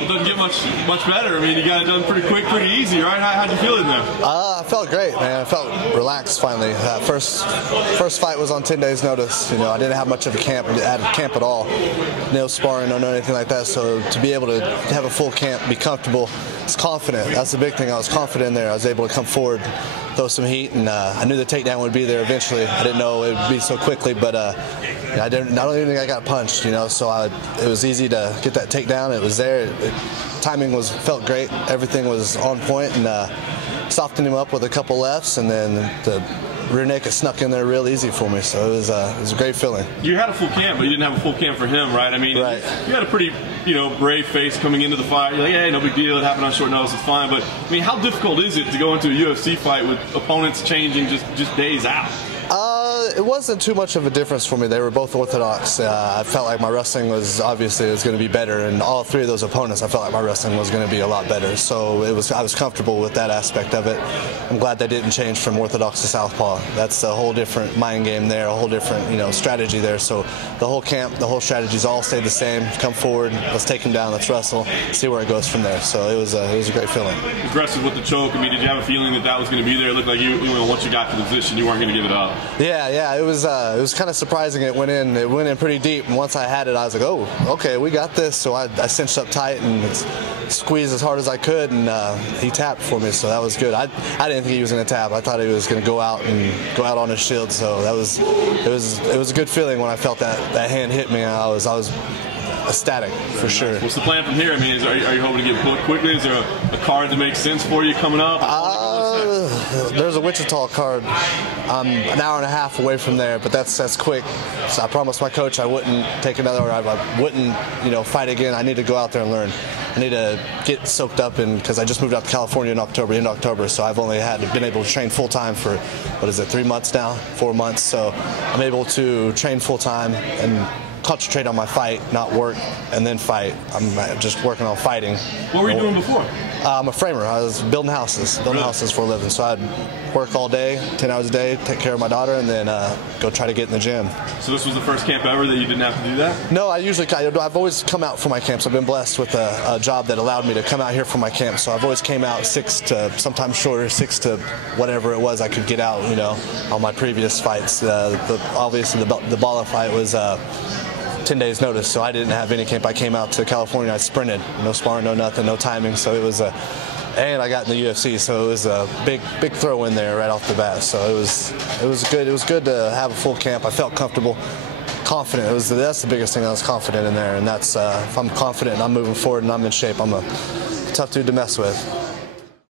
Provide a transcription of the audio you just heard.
It doesn't get much better. I mean, you got it done pretty quick, pretty easy, right? How'd you feel in there? I felt great, man. I felt relaxed finally. First fight was on 10 days notice. You know, I didn't have much of a camp at all. No sparring, no anything like that. So to be able to have a full camp, be comfortable, it's confident. That's the big thing. I was confident there. I was able to come forward, throw some heat, and I knew the takedown would be there eventually. I didn't know it would be so quickly, but I don't even think I got punched, you know. So it was easy to get that takedown. It was there. Timing felt great. Everything was on point, and softened him up with a couple lefts, and then the rear naked snuck in there real easy for me. So it was a great feeling. You had a full camp, but you didn't have a full camp for him, right? I mean, right. You had a pretty, brave face coming into the fight. You're like, hey, no big deal. It happened on short notice. It's fine. But I mean, how difficult is it to go into a UFC fight with opponents changing just days out? It wasn't too much of a difference for me. They were both orthodox. I felt like my wrestling was obviously going to be better, and all three of those opponents, I felt like my wrestling was going to be a lot better. So I was comfortable with that aspect of it. I'm glad they didn't change from orthodox to southpaw. That's a whole different mind game there, a whole different strategy there. So the whole camp, the whole strategies all stayed the same. Come forward, let's take him down, let's wrestle, see where it goes from there. So it was a great feeling. Aggressive with the choke. I mean, did you have a feeling that was going to be there? It looked like once you got to the position, you weren't going to give it up. Yeah, it was kind of surprising. It went in pretty deep, and once I had it, I was like, oh, okay, we got this. So I cinched up tight and squeezed as hard as I could, and he tapped for me, so that was good. I didn't think he was going to tap. I thought he was going to go out on his shield. So it was a good feeling when I felt that hand hit me. I was ecstatic for sure. What's the plan from here? I mean, are you hoping to get booked quickly? Is there a card that makes sense for you coming up? There's a Wichita card. I'm an hour and a half away from there, but that's quick. So I promised my coach I wouldn't take another, or I wouldn't, fight again. I need to go out there and learn. I need to get soaked up because I just moved out to California in October, so I've only been able to train full time for 3 months now, 4 months. So I'm able to train full time and concentrate on my fight, not work and then fight. I'm just working on fighting. What were you doing before? I'm a framer. I was building houses for a living. So I'd work all day, 10 hours a day, take care of my daughter, and then go try to get in the gym. So this was the first camp ever that you didn't have to do that? No, I've always come out for my camps. I've been blessed with a job that allowed me to come out here for my camp. So I've always came out 6 to, sometimes shorter, 6 to whatever it was I could get out, on my previous fights. Obviously the Bala fight was 10 days notice, so I didn't have any camp. I came out to California, I sprinted, no sparring, no nothing, no timing, so it was and I got in the UFC, so it was a big throw in there right off the bat. So it was good to have a full camp. I felt comfortable, confident. That's the biggest thing. I was confident in there, and that's if I'm confident and I'm moving forward and I'm in shape, I'm a tough dude to mess with.